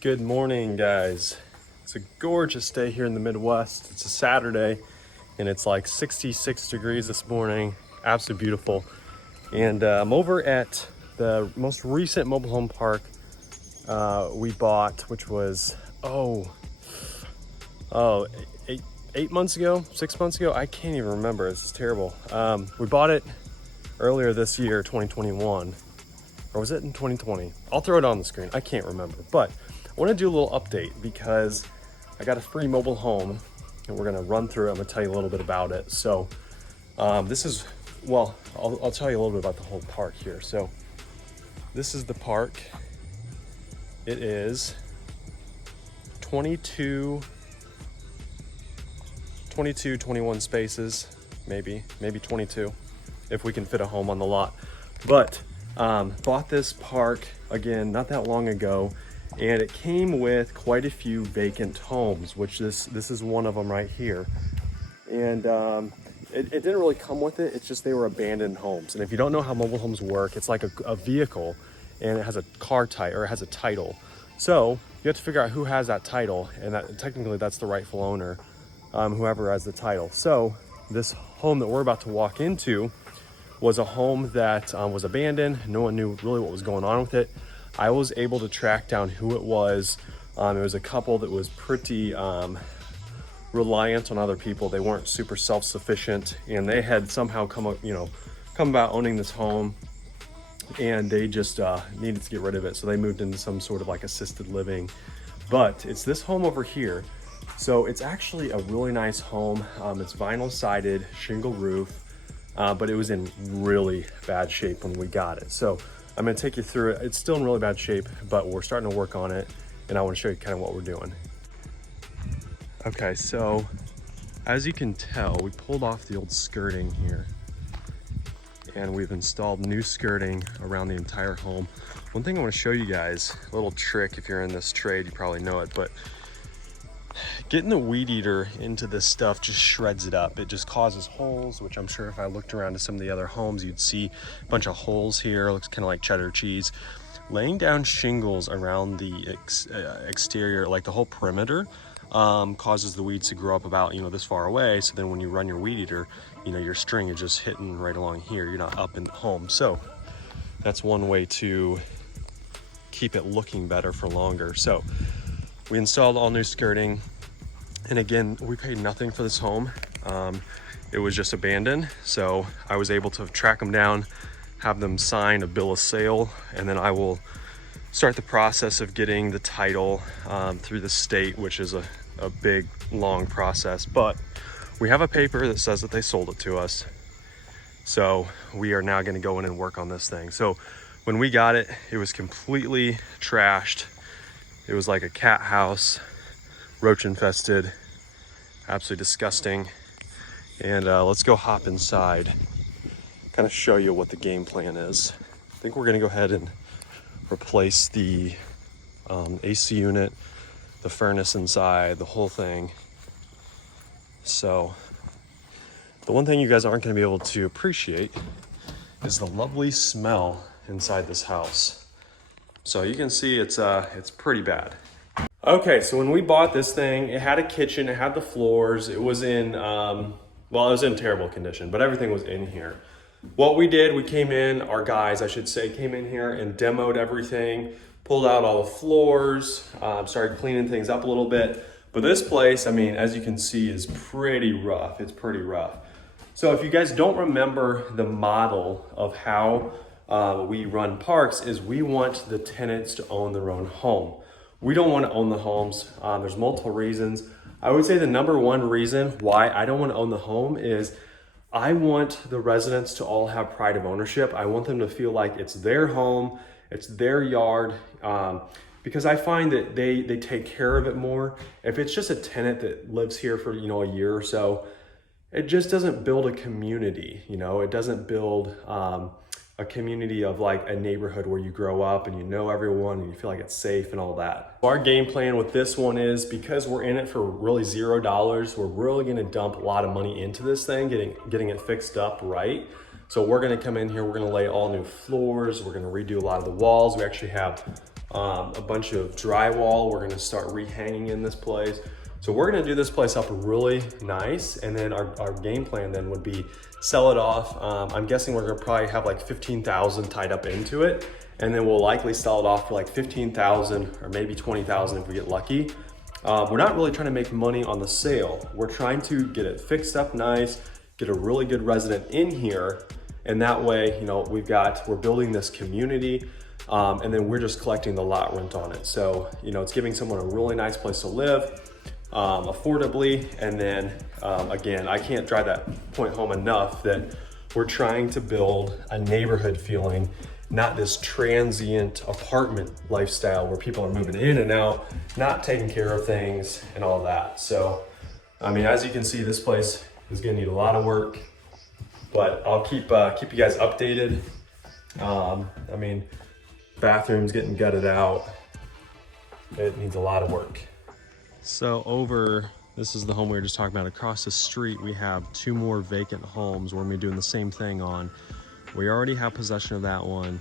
Good morning, guys. It's a gorgeous day here in the Midwest. It's a Saturday and it's like 66 degrees this morning. Absolutely beautiful. And I'm over at the most recent mobile home park we bought, which was, eight months ago, 6 months ago. I can't even remember. This is terrible. We bought it earlier this year, 2021. Or was it in 2020? I'll throw it on the screen. I can't remember. But I want to do a little update because I got a free mobile home and we're going to run through it. I'm going to tell you a little bit about it. So this is, well, I'll tell you a little bit about the whole park here. So this is the park. It is 21 spaces, maybe 22, if we can fit a home on the lot. But bought this park again not that long ago, and it came with quite a few vacant homes, which this is one of them right here. And it didn't really come with it. It's just they were abandoned homes. And if you don't know how mobile homes work, it's like a vehicle, and it has a it has a title. So you have to figure out who has that title, and that technically that's the rightful owner, whoever has the title. So this home that we're about to walk into was a home that was abandoned. No one knew really what was going on with it. I was able to track down who it was. It was a couple that was pretty reliant on other people. They weren't super self-sufficient, and they had somehow come about owning this home, and they just needed to get rid of it. So they moved into some sort of like assisted living. But it's this home over here. So it's actually a really nice home. It's vinyl sided, shingle roof. But it was in really bad shape when we got it. So I'm gonna take you through it. It's still in really bad shape, but we're starting to work on it, and I wanna show you kind of what we're doing. Okay, so as you can tell, we pulled off the old skirting here, and we've installed new skirting around the entire home. One thing I wanna show you guys, a little trick, if you're in this trade, you probably know it, but getting the weed eater into this stuff just shreds it up. It just causes holes, which I'm sure if I looked around to some of the other homes, you'd see a bunch of holes here. It looks kind of like cheddar cheese. Laying down shingles around the exterior, like the whole perimeter, causes the weeds to grow up about, this far away. So then when you run your weed eater, your string is just hitting right along here. You're not up in the home. So that's one way to keep it looking better for longer. So we installed all new skirting, and again, we paid nothing for this home. It was just abandoned, so I was able to track them down, have them sign a bill of sale, and then I will start the process of getting the title through the state, which is a big, long process. But we have a paper that says that they sold it to us, so we are now gonna go in and work on this thing. So when we got it, it was completely trashed. It was like a cat house, roach infested, absolutely disgusting. And let's go hop inside, kind of show you what the game plan is. I think we're gonna go ahead and replace the AC unit, the furnace inside, the whole thing. So the one thing you guys aren't gonna be able to appreciate is the lovely smell inside this house. So you can see it's pretty bad. Okay, so when we bought this thing, it had a kitchen, it had the floors, it was in, it was in terrible condition, but everything was in here. What we did, we came in, our guys, I should say, came in here and demoed everything, pulled out all the floors, started cleaning things up a little bit. But this place, as you can see, is pretty rough. It's pretty rough. So if you guys don't remember the model of how we run parks, is we want the tenants to own their own home. We don't want to own the homes. There's multiple reasons. I would say the number one reason why I don't want to own the home is I want the residents to all have pride of ownership. I want them to feel like it's their home, it's their yard, because I find that they take care of it more. If it's just a tenant that lives here for a year or so, it just doesn't build a community. It doesn't build a community of like a neighborhood where you grow up and you know everyone and you feel like it's safe and all that. Our game plan with this one is, because we're in it for really $0, we're really gonna dump a lot of money into this thing, getting it fixed up right. So we're gonna come in here, we're gonna lay all new floors, we're gonna redo a lot of the walls. We actually have a bunch of drywall. We're gonna start rehanging in this place. So we're gonna do this place up really nice, and then our game plan then would be sell it off. I'm guessing we're gonna probably have like 15,000 tied up into it, and then we'll likely sell it off for like 15,000 or maybe 20,000 if we get lucky. We're not really trying to make money on the sale. We're trying to get it fixed up nice, get a really good resident in here, and that way, you know, we're building this community, and then we're just collecting the lot rent on it. So, you know, it's giving someone a really nice place to live, affordably. And then, again, I can't drive that point home enough that we're trying to build a neighborhood feeling, not this transient apartment lifestyle where people are moving in and out, not taking care of things and all that. So, I mean, as you can see, this place is gonna need a lot of work, but I'll keep you guys updated. I mean, bathroom's getting gutted out. It needs a lot of work. So this is the home we were just talking about. Across the street, we have 2 more vacant homes where we're doing the same thing on. We already have possession of that one.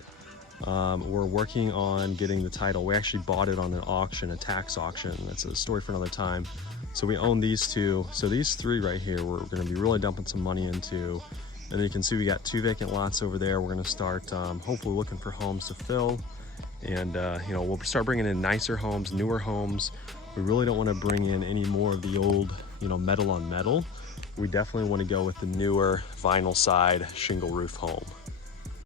We're working on getting the title. We actually bought it on an auction, a tax auction. That's a story for another time. So we own these 2. So these 3 right here, we're gonna be really dumping some money into. And then you can see we got 2 vacant lots over there. We're gonna start hopefully looking for homes to fill. And you know, we'll start bringing in nicer homes, newer homes. We really don't want to bring in any more of the old, you know, metal on metal. We definitely want to go with the newer vinyl side shingle roof home.